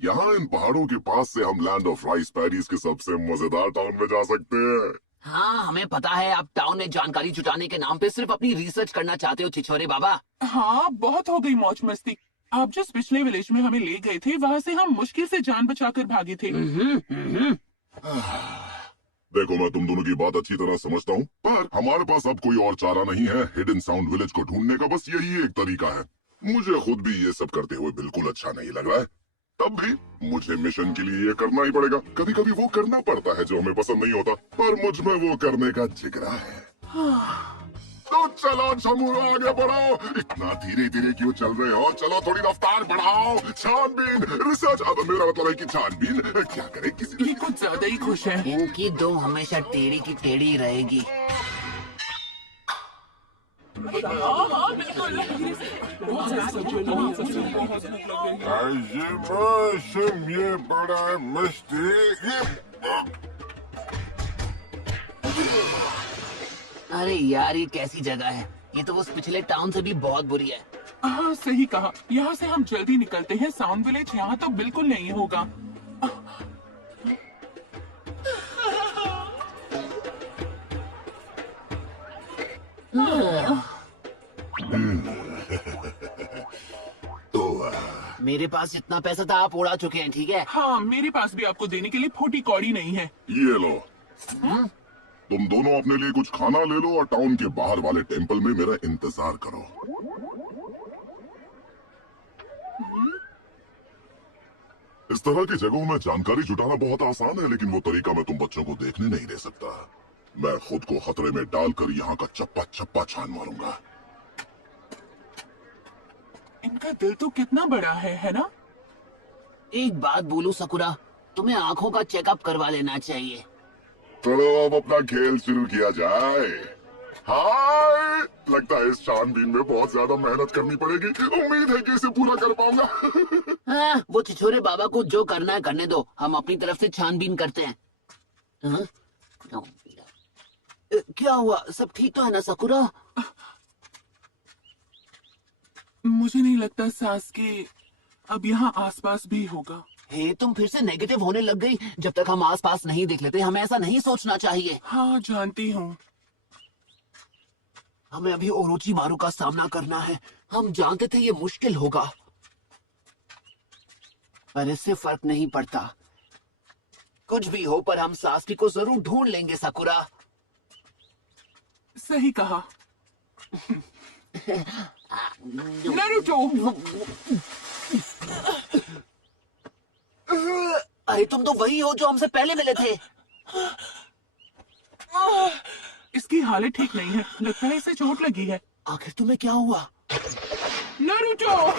यहाँ इन पहाड़ों के पास से हम लैंड ऑफ राइस पैडीज के सबसे मजेदार टाउन में जा सकते हैं। हाँ, हमें पता है आप टाउन में जानकारी जुटाने के नाम पे सिर्फ अपनी रिसर्च करना चाहते हो छिछोरे बाबा। हाँ, बहुत हो गई मौज मस्ती। आप जिस पिछले विलेज में हमें ले गए थे वहाँ से हम मुश्किल से जान बचाकर भागे थे। देखो, मैं तुम दोनों की बात अच्छी तरह समझता हूँ, पर हमारे पास अब कोई और चारा नहीं है। हिडन साउंड विलेज को ढूंढने का बस यही एक तरीका है। मुझे खुद भी ये सब करते हुए बिल्कुल अच्छा नहीं लग रहा है, तब भी मुझे मिशन के लिए ये करना ही पड़ेगा। कभी कभी वो करना पड़ता है जो हमें पसंद नहीं होता, पर मुझ में वो करने का जिगरा है। तो चलो समूह आगे बढ़ो। इतना धीरे धीरे क्यों चल रहे हो? चलो थोड़ी रफ्तार बढ़ाओ। छानबीन रिसर्च, अब मेरा मतलब है कि छानबीन क्या करे किसी। ये कुछ ज्यादा ही खुश है। इनकी दुम हमेशा टेढ़ी की टेढ़ी रहेगी। ये बड़ा मस्ती अरे यार, ये कैसी जगह है? ये तो उस पिछले टाउन से भी बहुत बुरी है। हाँ, सही कहा। यहाँ से हम जल्दी निकलते हैं। साउंड विलेज यहाँ तो बिल्कुल नहीं होगा। तो मेरे पास जितना पैसा था आप उड़ा चुके हैं, ठीक है? हाँ, मेरे पास भी आपको देने के लिए फूटी कौड़ी नहीं है। ये लो, तुम दोनों अपने लिए कुछ खाना ले लो और टाउन के बाहर वाले टेंपल में मेरा इंतजार करो। इस तरह की जगहों में जानकारी जुटाना बहुत आसान है, लेकिन वो तरीका मैं तुम बच्चों को देखने नहीं दे सकता। मैं खुद को खतरे में डालकर यहाँ का चप्पा चप्पा छान मारूंगा। इनका दिल तो कितना बड़ा है ना? एक बात बोलूं सकुरा, तुम्हें आंखों का चेकअप करवा लेना चाहिए। चलो अब अपना खेल शुरू किया जाए। हाय, लगता है इस छानबीन में बहुत ज्यादा मेहनत करनी पड़ेगी। उम्मीद है कि इसे पूरा कर पाऊंगा। हाँ, वो छिछोरे बाबा को जो करना है करने दो, हम अपनी तरफ से छानबीन करते हैं। हाँ? क्या हुआ? सब ठीक तो है ना सकुरा? मुझे नहीं लगता सास्की अब यहाँ आसपास भी होगा। हे, तुम फिर से नेगेटिव होने लग गई। जब तक हम आसपास नहीं देख लेते, हमें ऐसा नहीं सोचना चाहिए। हाँ, जानती हूँ। हमें अभी ओरोचिमारू का सामना करना है। हम जानते थे ये मुश्किल होगा, पर इससे फर्क नहीं पड़ता। कुछ भी हो, पर हम सास्की को जरूर ढूंढ लेंगे सकुरा। सही कहा। नारुतो! अरे तुम तो वही हो जो हमसे पहले मिले थे। इसकी हालत ठीक नहीं है। लगता है इसे चोट लगी है। आखिर तुम्हें क्या हुआ? नारुतो!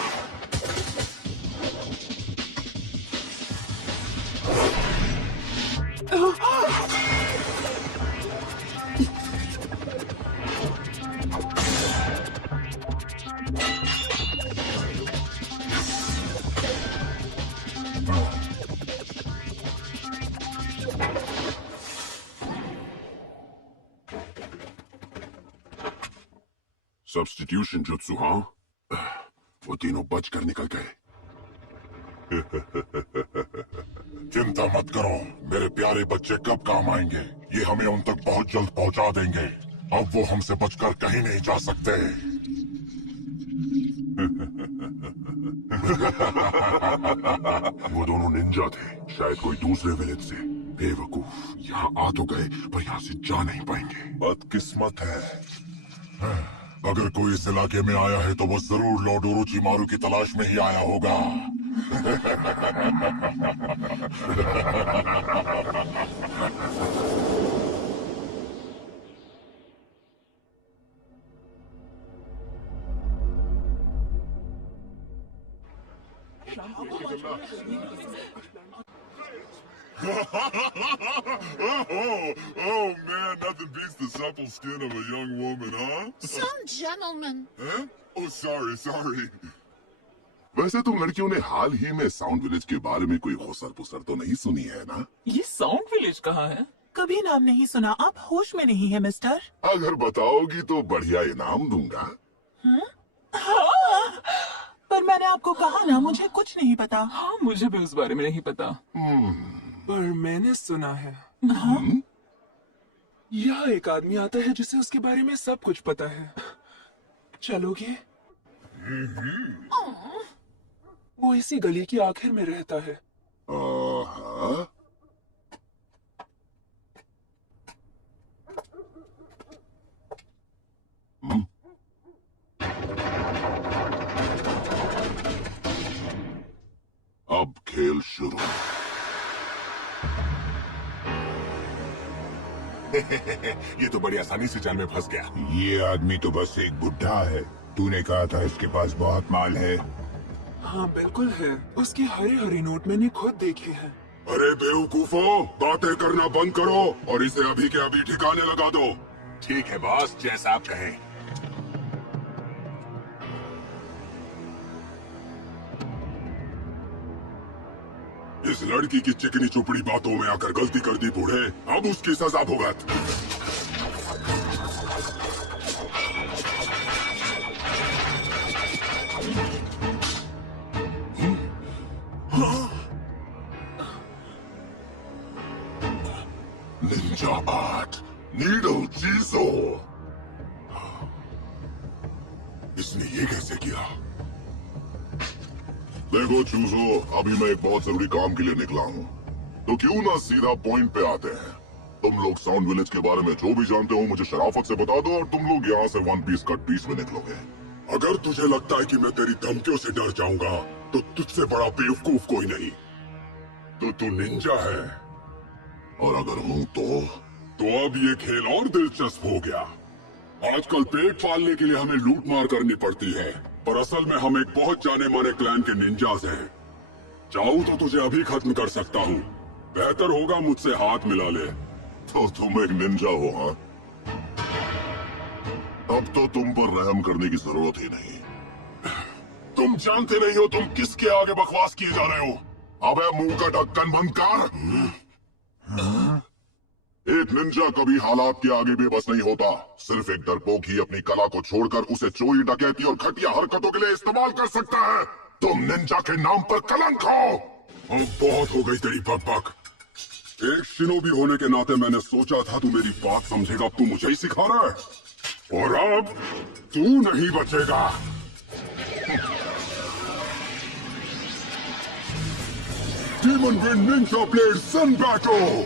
सब्स्टिट्यूशन जुत्सु, हाँ? वो तीनों बचकर निकल गए। चिंता मत करो, मेरे प्यारे बच्चे कब काम आएंगे। ये हमें उन तक बहुत जल्द पहुंचा देंगे। अब वो हमसे बचकर कहीं नहीं जा सकते। वो दोनों निंजा थे, शायद कोई दूसरे विलेज से। बेवकूफ, यहाँ आ तो गए पर यहाँ से जा नहीं पाएंगे। बदकिस्मत है। अगर कोई इस इलाके में आया है तो वो जरूर लॉर्ड ओरोचिमारू की तलाश में ही आया होगा। Oh man, nothing beats the supple skin of a young woman, huh? Some gentleman. Huh? Oh, sorry. वैसे तुम लड़कियों ने हाल ही में साउंड विलेज के बारे में कोई खुसर पुसर तो नहीं सुनी है ना? ये साउंड विलेज कहाँ है? कभी नाम नहीं सुना। आप होश में नहीं है मिस्टर? अगर बताओगी तो बढ़िया इनाम दूंगा। हाँ, पर मैंने आप आपको कहा ना, मुझे कुछ नहीं पता। हाँ, मुझे भी उस बारे में नहीं पता। पर मैंने सुना है हाँ? यहाँ एक आदमी आता है जिसे उसके बारे में सब कुछ पता है। चलोगे? वो इसी गली की आखिर में रहता है। हाँ? अब खेल शुरू। ये तो बड़ी आसानी से जाल में फंस गया। ये आदमी तो बस एक बुढ़ा है। तूने कहा था इसके पास बहुत माल है। हाँ बिल्कुल है, उसके हरे हरे नोट मैंने खुद देखे हैं। अरे बेवकूफो, बातें करना बंद करो और इसे अभी के अभी ठिकाने लगा दो। ठीक है बॉस, जैसा आप कहें। इस लड़की की चिकनी चुपड़ी बातों में आकर गलती कर दी बूढ़े, अब उसकी सजा भुगत। निंजा आर्ट, नीडल चीजो। इसने ये कैसे किया? देखो चूजो, अभी मैं एक बहुत जरूरी काम के लिए निकला हूँ, तो क्यों ना सीधा पॉइंट पे आते हैं। तुम लोग साउंड विलेज के बारे में जो भी जानते हो मुझे शराफत से बता दो और तुम लोग यहाँ से वन पीस कट पीस में निकलोगे। अगर तुझे लगता है कि मैं तेरी धमकियों से डर जाऊंगा तो तुझसे बड़ा बेवकूफ कोई नहीं। तो तू निंजा है, और अगर हूँ तो अब ये खेल और दिलचस्प हो गया। आजकल पेट पालने के लिए हमें लूट मार करनी पड़ती है, पर असल में हम एक बहुत जाने माने क्लैन के निंजास हैं। चाहूं तो तुझे अभी खत्म कर सकता हूँ। बेहतर होगा मुझसे हाथ मिला ले। तो तुम एक निंजा हो? हाँ, अब तो तुम पर रहम करने की जरूरत ही नहीं। तुम जानते नहीं हो तुम किसके आगे बकवास किए जा रहे हो। अबे मुंह का ढक्कन बंद कर। एक निंजा कभी हालात के आगे बेबस नहीं होता। सिर्फ एक डरपोक ही अपनी कला को छोड़कर उसे चोरी, डकैती और घटिया हरकतों के लिए इस्तेमाल कर सकता है। तुम निंजा के नाम पर कलंक हो। अब बहुत हो गई तेरी बकबक। एक शिनोबी होने के नाते मैंने सोचा था तू मेरी बात समझेगा। अब तू मुझे ही सिखा रहा है, और अब तू नहीं बचेगा। Demon Wind Ninja Blade Sun Battle!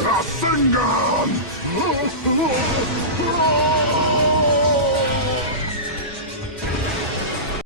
Rasengan!